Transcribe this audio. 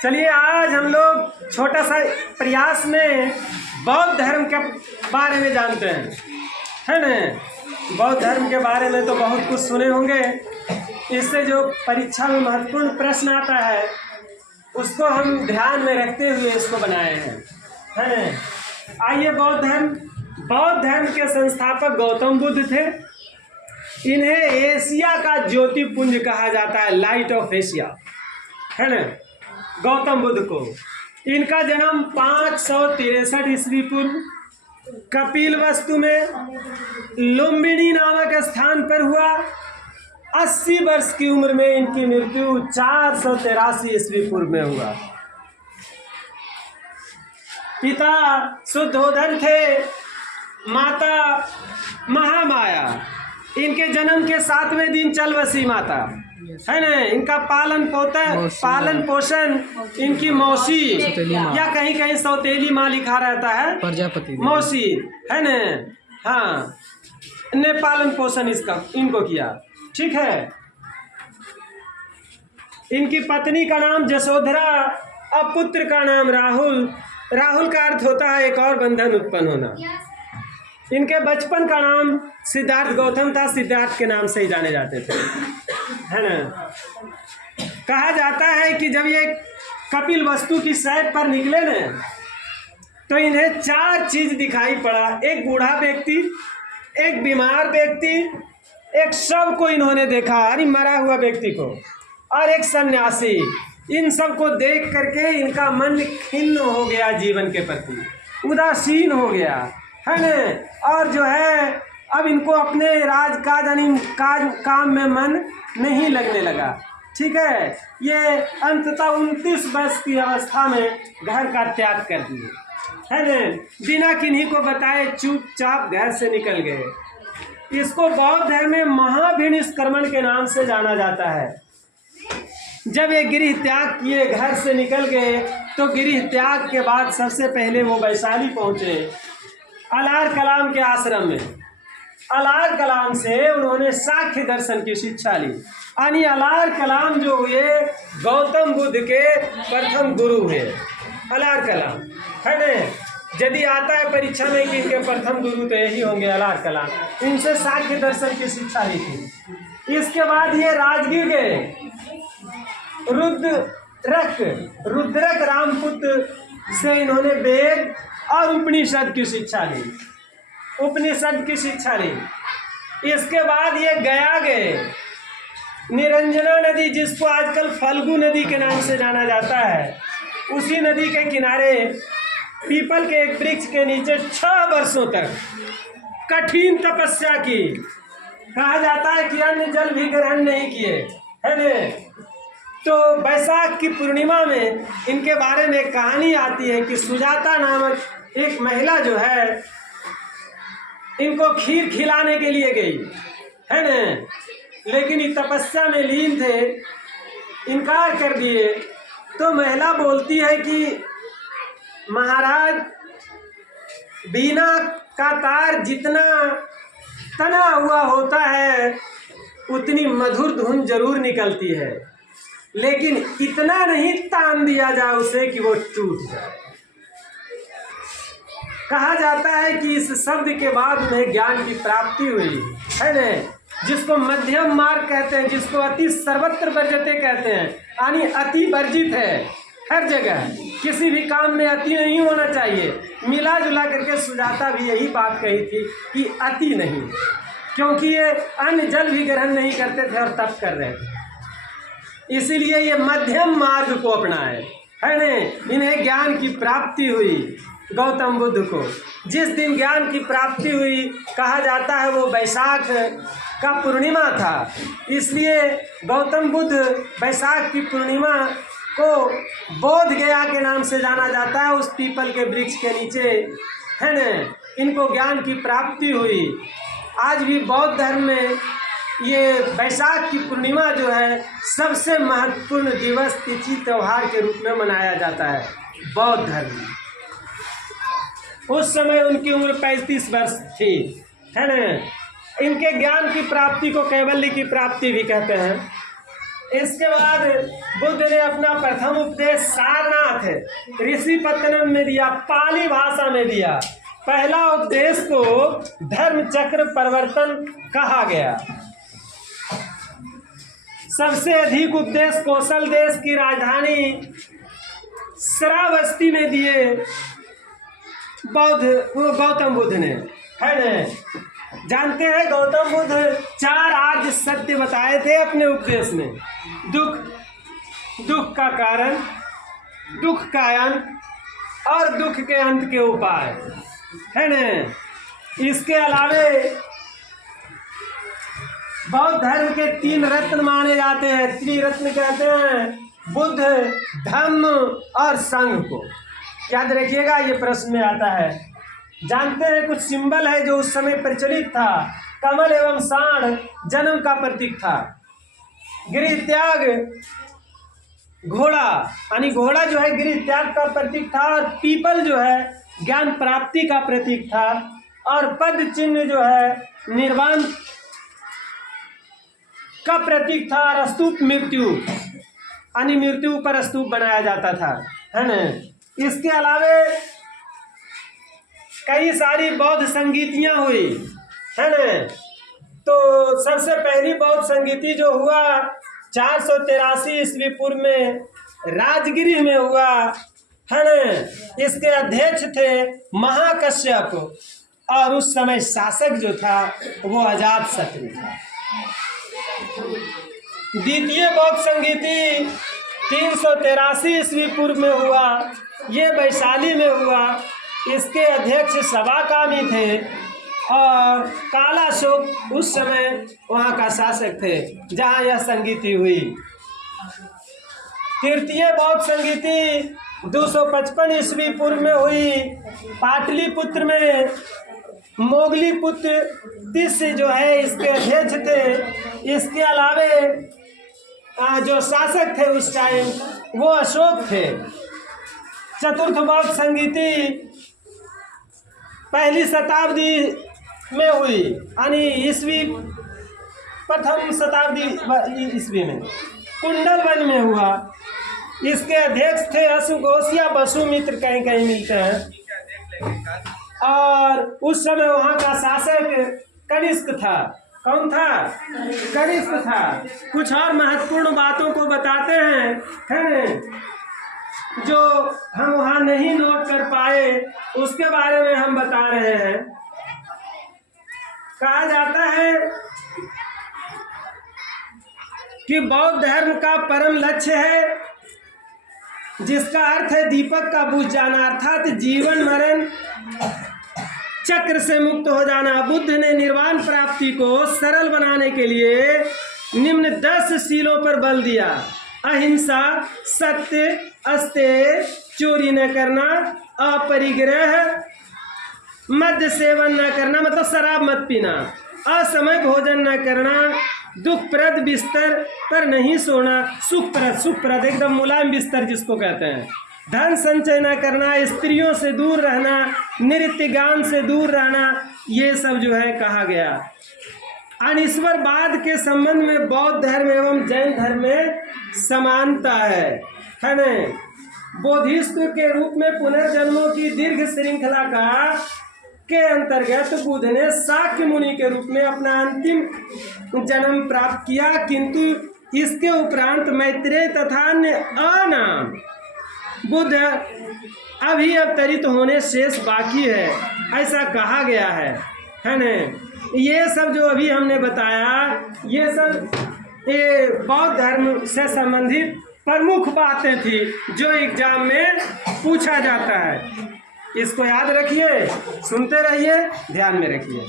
चलिए आज हम लोग छोटा सा प्रयास में बौद्ध धर्म के बारे में जानते हैं, है न। बौद्ध धर्म के बारे में तो बहुत कुछ सुने होंगे। इससे जो परीक्षा में महत्वपूर्ण प्रश्न आता है उसको हम ध्यान में रखते हुए इसको बनाए हैं, है न। आइए, बौद्ध धर्म के संस्थापक गौतम बुद्ध थे। इन्हें एशिया का ज्योतिपुंज कहा जाता है, लाइट ऑफ एशिया, है न। गौतम बुद्ध को इनका जन्म 563 ईस्वी पूर्व कपिलवस्तु में लुम्बिनी नामक स्थान पर हुआ। 80 वर्ष की उम्र में इनकी मृत्यु 483 ईस्वी पूर्व में हुआ। पिता शुद्धोधन थे, माता महामाया। इनके जन्म के 7वें दिन चल बसी माता, है न। इनका पालन पोषण इनकी मौसी या कहीं कहीं सौतेली माँ लिखा रहता है, प्रजापति मौसी, है न। हाँ, ने पालन पोषण इनको किया, ठीक है। इनकी पत्नी का नाम जसोधरा और पुत्र का नाम राहुल। राहुल का अर्थ होता है एक और बंधन उत्पन्न होना। इनके बचपन का नाम सिद्धार्थ गौतम था, सिद्धार्थ के नाम से ही जाने जाते थे, है ना। कहा जाता है कि जब ये कपिलवस्तु की सैर पर निकले न तो इन्हें 4 चीज दिखाई पड़ा। एक बूढ़ा व्यक्ति, एक बीमार व्यक्ति, एक शव को इन्होंने देखा, यानी मरा हुआ व्यक्ति को, और एक सन्यासी। इन सब को देख करके इनका मन खिन्न हो गया, जीवन के प्रति उदासीन हो गया, है न। और जो है अब इनको अपने राजकाज यानी काम में मन नहीं लगने लगा, ठीक है। ये अंततः 29 वर्ष की अवस्था में घर का त्याग कर दिए, है न। बिना किन्हीं को बताए चुपचाप घर से निकल गए। इसको बौद्ध धर्म में महाभिनिष्क्रमण के नाम से जाना जाता है। जब ये गृह त्याग किए, घर से निकल गए, तो गृह त्याग के बाद सबसे पहले वो वैशाली पहुँचे, अलार कलाम के आश्रम में। अलार कलाम से उन्होंने सांख्य दर्शन की शिक्षा ली, यानी अलार कलाम जो हुए गौतम बुद्ध के प्रथम गुरु हुए। अलार कलाम, है न। यदि आता है परीक्षा में कि इनके प्रथम गुरु तो यही होंगे, अलार कलाम। इनसे सांख्य दर्शन की शिक्षा ली थी। इसके बाद ये राजगीर गए। रुद्रक रामपुत्र से इन्होंने वेद और उपनिषद की शिक्षा ली। इसके बाद ये गया गए। निरंजना नदी, जिसको आजकल फल्गु नदी के नाम से जाना जाता है, उसी नदी के किनारे पीपल के एक वृक्ष के नीचे 6 वर्षों तक कठिन तपस्या की। कहा जाता है कि अन्य जल भी ग्रहण नहीं किए, है न। तो वैशाख की पूर्णिमा में इनके बारे में कहानी आती है कि सुजाता नामक एक महिला जो है इनको खीर खिलाने के लिए गई, है न। लेकिन ये तपस्या में लीन थे, इनकार कर दिए। तो महिला बोलती है कि महाराज, बीना का तार जितना तना हुआ होता है उतनी मधुर धुन जरूर निकलती है, लेकिन इतना नहीं तान दिया जाए उसे कि वो टूट जाए। कहा जाता है कि इस शब्द के बाद उन्हें ज्ञान की प्राप्ति हुई, है न। जिसको मध्यम मार्ग कहते हैं, जिसको अति सर्वत्र वर्जते कहते हैं, यानी अति वर्जित है हर जगह। किसी भी काम में अति नहीं होना चाहिए। मिला जुला करके सुजाता भी यही बात कही थी कि अति नहीं, क्योंकि ये अन्न जल भी ग्रहण नहीं करते थे और तप कर रहे थे। इसीलिए ये मध्यम मार्ग को अपनाए, है न। इन्हें ज्ञान की प्राप्ति हुई गौतम बुद्ध को। जिस दिन ज्ञान की प्राप्ति हुई, कहा जाता है वो वैशाख का पूर्णिमा था। इसलिए गौतम बुद्ध वैशाख की पूर्णिमा को बोध गया के नाम से जाना जाता है। उस पीपल के वृक्ष के नीचे, है न, इनको ज्ञान की प्राप्ति हुई। आज भी बौद्ध धर्म में ये वैशाख की पूर्णिमा जो है सबसे महत्वपूर्ण दिवस, तिथि, त्यौहार के रूप में मनाया जाता है बौद्ध धर्म में। उस समय उनकी उम्र 35 वर्ष थी, है न। इनके ज्ञान की प्राप्ति को कैवल्य की प्राप्ति भी कहते हैं। इसके बाद बुद्ध ने अपना प्रथम उपदेश सारनाथ ऋषिपत्तनम में दिया, पाली भाषा में दिया। पहला उपदेश को धर्म चक्र परिवर्तन कहा गया। सबसे अधिक उपदेश कौशल देश की राजधानी श्रावस्ती में दिए गौतम बुद्ध ने, है न। जानते हैं गौतम बुद्ध 4 आर्य सत्य बताए थे अपने उपदेश में। दुख का कारण, दुख का अंत और दुख के अंत के उपाय, है न। इसके अलावे बौद्ध धर्म के 3 रत्न माने जाते हैं, त्रिरत्न कहते हैं बुद्ध, धम्म और संघ को। याद रखिएगा, ये प्रश्न में आता है। जानते हैं कुछ सिंबल है जो उस समय प्रचलित था। कमल एवं सांड जन्म का प्रतीक था। गिरि त्याग घोड़ा, यानी घोड़ा जो है गिरि त्याग का प्रतीक था, और पीपल जो है ज्ञान प्राप्ति का प्रतीक था, और पद चिन्ह जो है निर्वाण का प्रतीक था, और स्तूप मृत्यु, यानी मृत्यु पर स्तूप बनाया जाता था, है न। इसके अलावे कई सारी बौद्ध संगीतियाँ हुई, है न। तो सबसे पहली बौद्ध संगीति जो हुआ 483 ईस्वी पूर्व में राजगिरी में हुआ, है न। इसके अध्यक्ष थे महाकश्यप, और उस समय शासक जो था वो अजातशत्रु था। द्वितीय बौद्ध संगीति 383 ईस्वी पूर्व में हुआ, ये वैशाली में हुआ। इसके अध्यक्ष सवाकामी थे, और कालाशोक उस समय वहाँ का शासक थे जहाँ यह संगीति हुई। तृतीय बौद्ध संगीति 255 ईस्वी पूर्व में हुई पाटलिपुत्र में। मोगलीपुत्र तिस्य जो है इसके अध्यक्ष थे। इसके अलावे जो शासक थे उस टाइम वो अशोक थे। चतुर्थ बौद्ध संगीति 1ली शताब्दी में हुई, यानी ईस्वी प्रथम शताब्दी ईस्वी में कुंडलवन में हुआ। इसके अध्यक्ष थे अशुघोष या वसुमित्र, कहीं कहीं मिलते हैं, और उस समय वहाँ का शासक कनिष्क था। कौन था? कनिष्क था। कुछ और महत्वपूर्ण बातों को बताते हैं जो हम वहाँ नहीं नोट कर पाए, उसके बारे में हम बता रहे हैं। कहा जाता है कि बौद्ध धर्म का परम लक्ष्य है, जिसका अर्थ है दीपक का बुझ जाना, अर्थात जीवन मरण चक्र से मुक्त हो जाना। बुद्ध ने निर्वाण प्राप्ति को सरल बनाने के लिए निम्न 10 शीलों पर बल दिया: अहिंसा, सत्य, अस्तेय, चोरी न करना, अपरिग्रह, मद्य सेवन न करना, मतलब शराब मत पीना, असमय भोजन न करना, दुखप्रद बिस्तर पर नहीं सोना, सुखप्रद एकदम मुलायम बिस्तर जिसको कहते हैं, धन संचय न करना, स्त्रियों से दूर रहना, नृत्य गान से दूर रहना, ये सब जो है कहा गया। अनिश्वरवाद के संबंध में बौद्ध धर्म एवं जैन धर्म में समानता है न। बोधिसत्व के रूप में पुनर्जन्मों की दीर्घ श्रृंखला के अंतर्गत बुद्ध ने शाक्य मुनि के रूप में अपना अंतिम जन्म प्राप्त किया, किंतु इसके उपरांत मैत्रेय तथा अन्य अनाम बुद्ध अभी अवतरित होने शेष बाकी है, ऐसा कहा गया है न। ये सब जो अभी हमने बताया, ये सब बौद्ध धर्म से संबंधित प्रमुख बातें थी जो एग्जाम में पूछा जाता है। इसको याद रखिए, सुनते रहिए, ध्यान में रखिए।